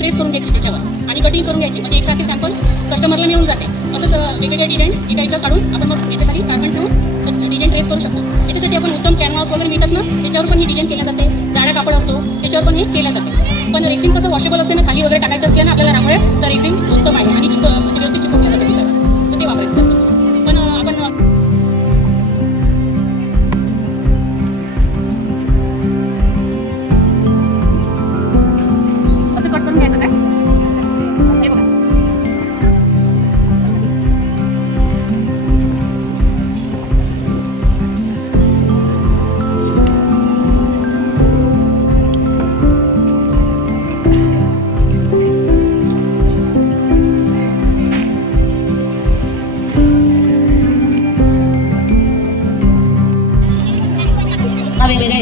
Trace करून घ्यायची त्याच्यावर आणि कटिंग करून घ्यायची, म्हणजे एकसारखी सॅम्पल कस्टमरला मिळून जाते. असंच वेगवेगळे डिझाईन एका याच्यात काढून आपण मग याच्याखाली कार्बन ठेवून डिझाईन ट्रेस करू शकतो. याच्यासाठी आपण उत्तम कॅनव्हास वगैरे मिळतात ना, त्याच्यावर पण ही डिझाईन केल्या जाते. जाडा कापड असतो त्याच्यावर पण हे केल्या जाते. पण रेक्झिन कसं वॉशेबल असते ना, खाली वगैरे टाकायचं असते ना आपल्याला रांगोळ्या, तर रेक्झिन उत्तम आहे आणि म्हणजे व्यवस्थित चिपकल्या जाते त्याच्यावर, तर ते वापरायचं असतं. पण आपण असं कट करून घ्यायचं काय, हे बघा.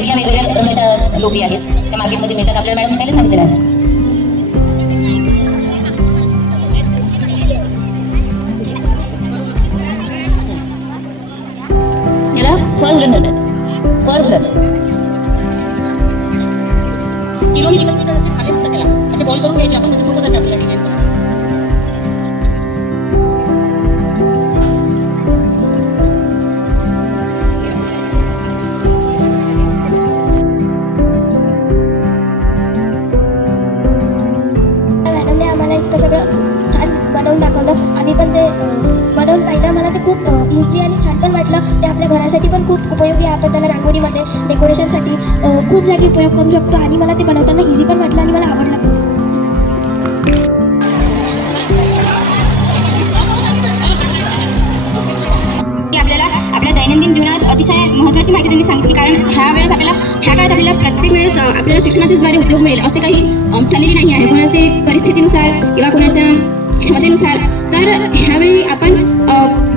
या वेगवेगळ्या रंगाच्या लोकरी आहेत, त्या मार्केटमध्ये मिळतात. आपल्याला मॅडम पहिले सांगितलेलं आहे. याला फर उलन म्हणतात, फर उलन. किलो मिलीमीटर असे खाली म्हणतात त्याला, असे बॉल करून घ्यायचे आपण, म्हणजे सोपं जाते आपल्याला डिझाईन करून. सगळं छान बनवून दाखवलं. आम्ही पण ते बनवून पाहिलं. मला ते खूप इझी आणि छान पण वाटलं. ते आपल्या घरासाठी पण खूप उपयोगी आहे. आपण त्याला रांगोळीमध्ये डेकोरेशनसाठी खूप जागी उपयोग करू शकतो आणि मला ते बनवताना इझी पण वाटलं आणि मला आवडलं पण. आपल्याला आपल्या दैनंदिन जीवनात अतिशय महत्त्वाची माहिती त्यांनी सांगितली. कारण ह्या काळात आपल्याला प्रत्येक वेळेस आपल्याला शिक्षणाच्याच द्वारे उद्योग मिळेल असे काही ठरलेले नाही आहे, कोणाचे परिस्थितीनुसार किंवा कोणाच्या क्षमतेनुसार. तर ह्यावेळी आपण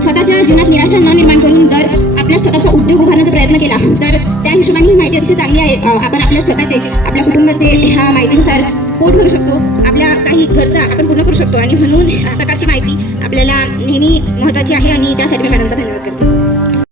स्वतःच्या जीवनात निराशा न निर्माण करून जर आपला स्वतःचा उद्योग उभारण्याचा प्रयत्न केला तर त्या हिशोबाने ही माहिती अतिशय चांगली आहे. आपण आपल्या स्वतःचे, आपल्या कुटुंबाचे ह्या माहितीनुसार पोट भरू शकतो, आपल्या काही गरजा आपण पूर्ण करू शकतो. आणि म्हणून या प्रकारची माहिती आपल्याला नेहमी महत्त्वाची आहे आणि त्यासाठी मी मॅडमचा धन्यवाद करते.